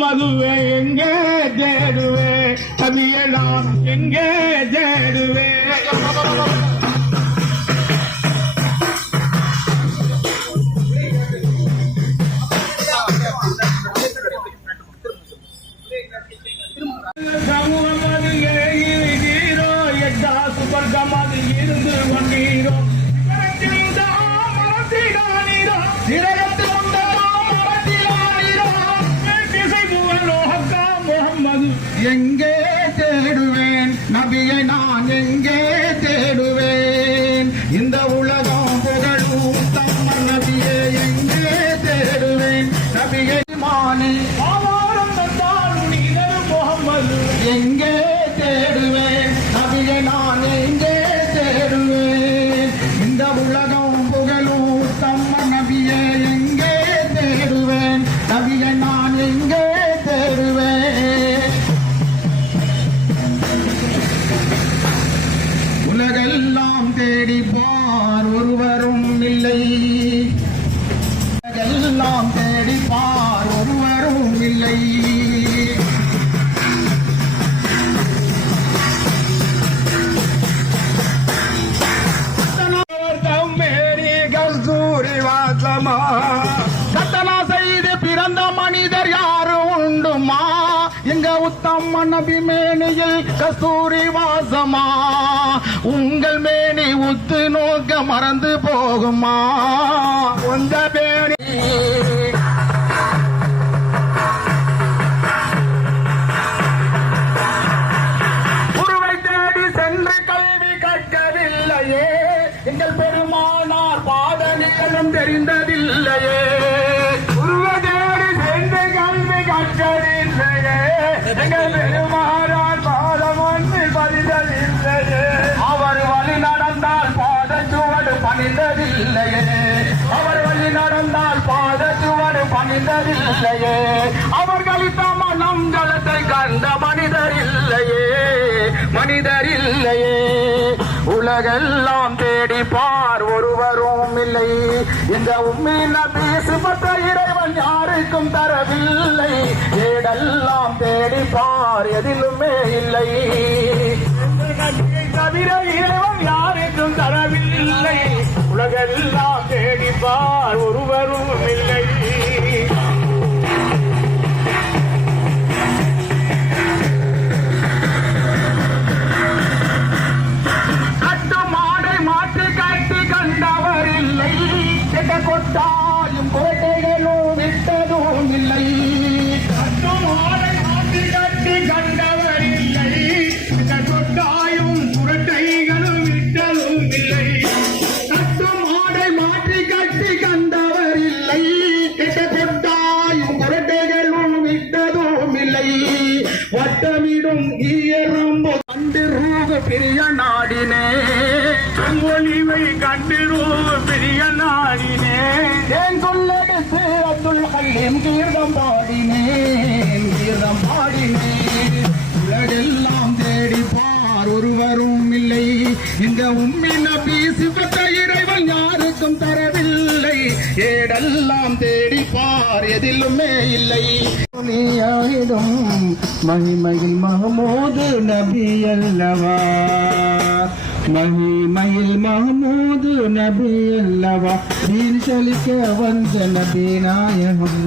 மதுவே எங்கே தேடுவே கவிய நபியை நான் எங்கே தேடுவேன் எங்கே தேடுவேன் நபியை நான் எங்கே தேடுவேன் இந்த உலகம் புகழும் தம்மர் நபியை எங்கே தேடுவேன் நபியை மானே ஆவாரம் தந்தால் நீதர் முகம்மது எங்கே தேடுவேன் நபியை நான் எங்கே தேடுவேன் இந்த உலகம் புகழும் தம்மர் நபியை எங்கே தேடுவேன் நபியை நான் எங்கே தேடுவேன் உலகெல்லாம் தேடிப்பார் ஒருவரும் இல்லை உலகெல்லாம் தேடிப்பார் ஒருவரும் இல்லை மேரி கஸ்தூரி வாசமா கத்தனா செய்து பிறந்த மனிதர் யாரும் உண்டுமா எங்க உத்தம நபி மேனியில் கஸ்தூரி வாசமா உங்கள் மேனி உத்து நோக்க மறந்து போகுமா உந்த மேனி குருவை தேடி சென்று கல்வி கற்கவில்லையே எங்கள் பெருமானார் பாதனிலும் தெரிந்ததில்லையே குருவை தேடி சென்று கல்வி கற்கவில்லையே எங்கள் பெருமானார் பாதம் ஒன்று பதிந்ததில்லையே அவர் வழி நடந்தால் பாத சுவடு பணிந்ததில்லையே அவர் வழி நடந்தால் பாத சுவடு பணிந்ததில்லையே அவர் கழித்த மனம் ஜலத்தை கண்ட மனிதர் இல்லையே மனிதர் இல்லையே உலகெல்லாம் தேடி பார் ஒருவரும் இல்லை இந்த உம்மி நபி சிபத்த இறைவன் யாருக்கும் தரவில்லை ஏடெல்லாம் தேடி பார் எதிலுமே இல்லை தவிர இறைவன் யாருக்கும் தரவில்லை உலகெல்லாம் தேடி பார் ஒருவரும் இல்லை கொட்டாயும் கோட்டைகளும் விட்டதும் இல்லை மாற்றி கட்டி கண்டவர் இல்லை கொட்டாயும் குரட்டைகளும் விட்டதும் இல்லை மாடை மாற்றி கட்டி கண்டவர் இல்லை கொட்டாயும் குரட்டைகளும் விட்டதும் இல்லை வட்டமிடும் ஈரம்பு கண்டு ரூப பெரிய நாடினே ஒளிவை கண்டு ரூப பெரிய நாடினே ஏன் சொல்லெடுத்து அப்துல் கல்லிம் கீர்த்தம் பாடினேன் உலகெல்லாம் தேடி பார் ஒருவரும் இல்லை இந்த உம்மி நபி சிவத்த இறைவன் யாருக்கும் தரவில்லை ஏடெல்லாம் தேடி பார் எதிலுமே இல்லை ஆயிடும் மகிமையில் மஹமூது நபி அல்லவா மகிமையில் மஹமூது நபி அல்லவா தீன் செழிக்க வந்த நபி நாயகம்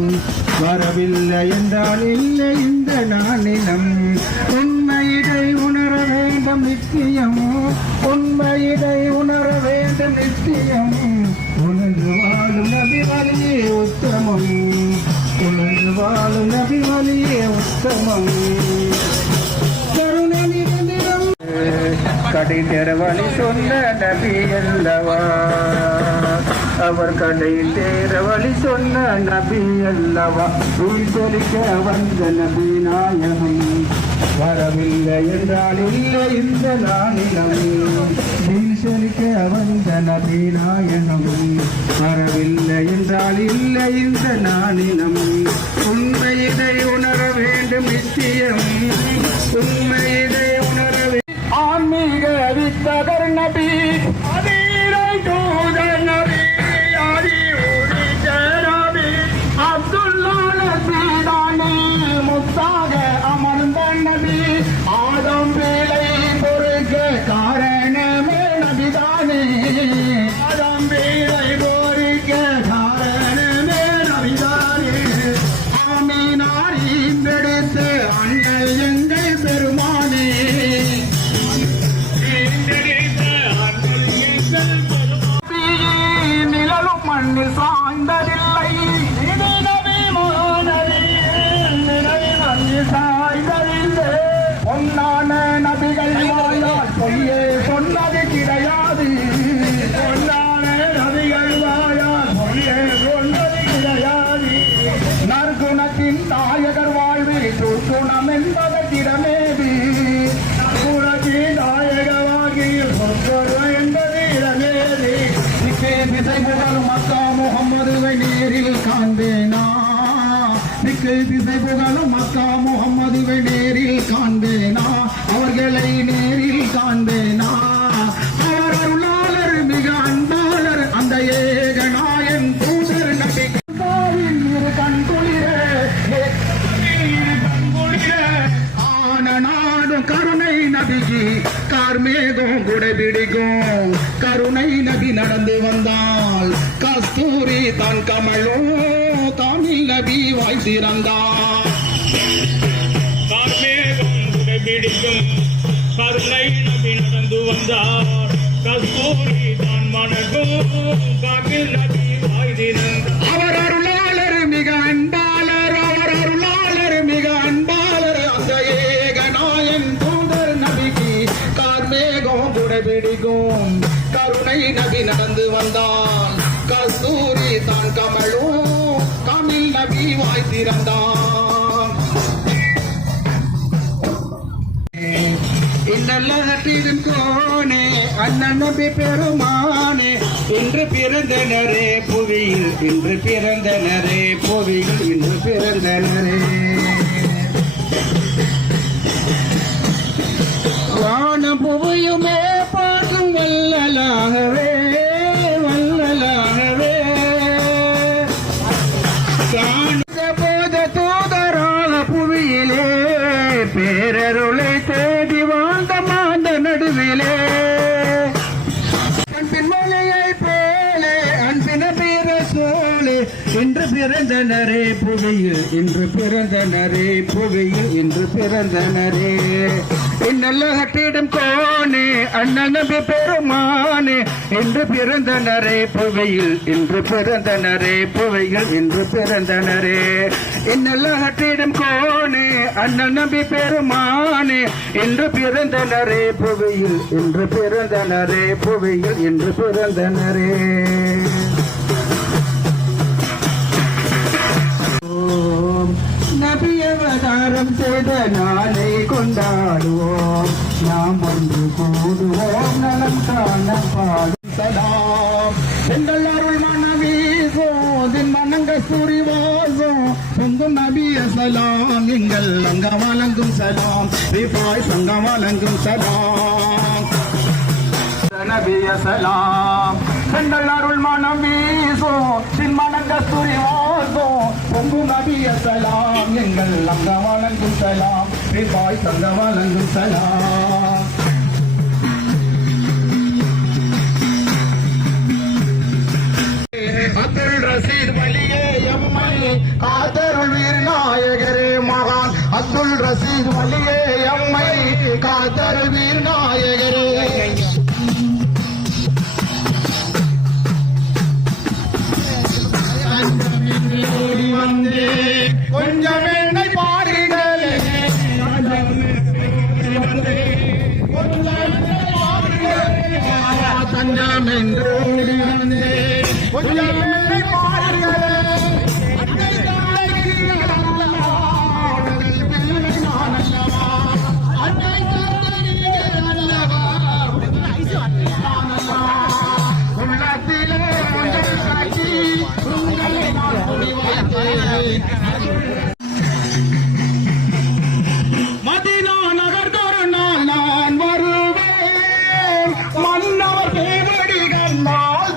வரவில்லை என்றால் இல்லை இந்த நாளினம் உண்மையிடை உணர வேண்டும் நித்தியம் உண்மையிடை உணர வேண்டும் நித்தியம் உணர்ந்து வாழும் நபி வழியே உத்தமம் உணர்ந்து வாழும் நபி வழியே உத்தமம் கடை தேரவழி சொன்ன நபி அல்லவா அவர் கடை தேரவழி சொன்ன நபி அல்லவா உயிர் சொலிக்க வந்த நபி நாயகம் வரவில்லை என்றால் இல்லை இந்த நாளினம் நீர் சொலிக்க வந்த நபி நாயகம் வரவில்லை என்றால் இல்லை இந்த நாளினம் உண்மை இதை உணர வேண்டும் நிச்சயம் உண்மை இதை உணர ஆன்மீக வித்தகர் நபி அதீரை தூதர் நபி ஆதி உரித்த நபி அப்துல்லா நபி தானி முத்தாக அமர்ந்த நபி ஆதம் முகமதுவை நேரில் காண்பேனா திக்கு திசை புகழும் மக்கா முகமதுவை நேரில் காண்பேனா அவர்களை நேரில் காண்பேனா அவர் அருளாளர் மிக அன்பாளர் அந்த ஏகநாயன் தூதர் நபி இரு கண் குளிர நாடும் கருணை நபிக்கு கார்மேகம் குடைபிடிக்கும் கருணை நபி நடந்து வந்தால் கஸ்தூரி தான் கமலும் தமிழ் நபி வாய் திறந்தார் கார்மேகம் குடைபிடிக்கும் கருணை நபி நடந்து வந்தார் கஸ்தூரி தான் மணக்கும் தமிழ் நபி வாய் திறந்தார் அவர் அருளாளர் மிக அன்பாளர் அவர் அருளாளர் மிக அன்பாளர் அந்த ஏகநாயன் தூதர் நபிக்கு கார்மேகம் குடைபிடிக்கும் கருணை நபி நடந்து வந்தான் கஸ்தூரி தான் கமலும் தமிழ் நபி வாய் திறந்தான் இன்னல்லகத்தின் கோனே அண்ணன் நபி பெருமானே இன்று பிறந்தனரே புவியில் இன்று பிறந்தனரே புவியில் இன்று பிறந்தனரே வானம் புவியுமே பாடும் வல்லலாகவே வல்லலாகவே போத தூதராக புவியிலே பேரருளை தேடி வாழ்ந்த மாந்த நடுவிலே பின்மலையை போலே அன்பின பேர சோலே இன்று பிறந்தனரே புவியில் இன்று பிறந்தனரே புவியில் இன்று பிறந்தனரே இன்னல்லகத்திடம் கோனே அண்ணன் நபி பெருமானே இன்று பிறந்தனரே புவியில் இன்று பிறந்தனரே புவியில் இன்று பிறந்தனரே இன்னல்லகத்திடம் கோனே அண்ணன் நபி பெருமானே இன்று பிறந்தனரே புவியில் இன்று பிறந்தனரே புவியில் இன்று பிறந்தனரே நபி அவதாரம் செய்த நாளை கொண்டாடுவோம் நாம் ஒன்று கூடுவோம் நலம் காண பாடும் சலாம் எங்கள் அருள் மனவீசோதின் மனங்க சுரிவாசம் சொந்தும் நபிய சலாம் எங்கள் அங்க வழங்கும் சலாம் விபாய் சங்க வழங்கும் சலாம் நபிய சலாம் எங்கள் அருள் மனம் வீசோ சின் மனங்க சுரிவாசோ பொங்கு நபிய சலாம் எங்கள் அங்க வழங்கும் சலாம் விபாய் சங்க வழங்கும் சலாம் அப்துல் ரசீத் வலியே எம்மை காதருள் வீர் நாயகரே மகான் அப்துல் ரசீத் வலியே எம்மை காதருள் வீர் நாயகரே கொஞ்சம் என்னை பாருங்களே தஞ்சம் என்று கொஞ்சம் என்னை பாருங்களே மதினா நகர் ஒரு நாள் நான் வருவேன் மன்னவர் தேவடிகள் நாள்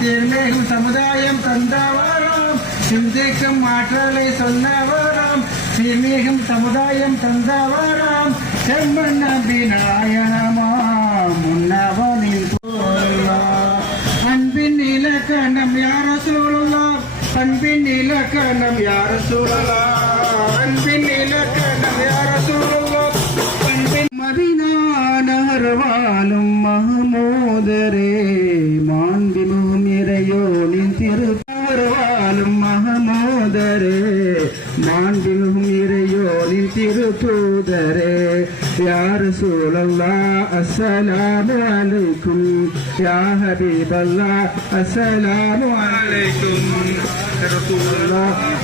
தேர்ந்தேகும் சமுதாயம் தந்தவராம் சிந்திக்கும் ஆற்றலை சொன்னவராம் சீர்மிகும் சமுதாயம் தந்தவராம் செம்மன் நபி நாயனமாம் முன்னவனில் அன்பின் இலக்கணம் யார சொல்லலாம் அன்பின் இலக்கணம் யார சொல்லலாம் அன்பின் இலக்கணம் யார சொல்லலாம் அன்பின் மதினா நகர் வாழும் மஹமூதரே மாண்பினும் இறையோனின் திருப்பவர் வாழும் மஹமூதரே மாண்பினும் இறையோனின் திருத்தூதரே யார் சூழல்லா அஸ்ஸலாமு அலைக்கும் யா ஹபீபல்லா அஸ்ஸலாமு அலைக்கும்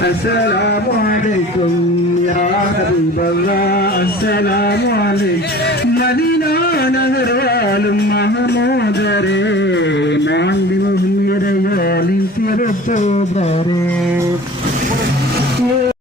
அஸ்ஸலாமு அலைக்கும் யா ஹபீபல்லா அஸ்ஸலாமு அலைக்கும் மதீனா நகர் வாழும் மஹமூதரே மாண்பினும் இறையோனின் திரு தூதரே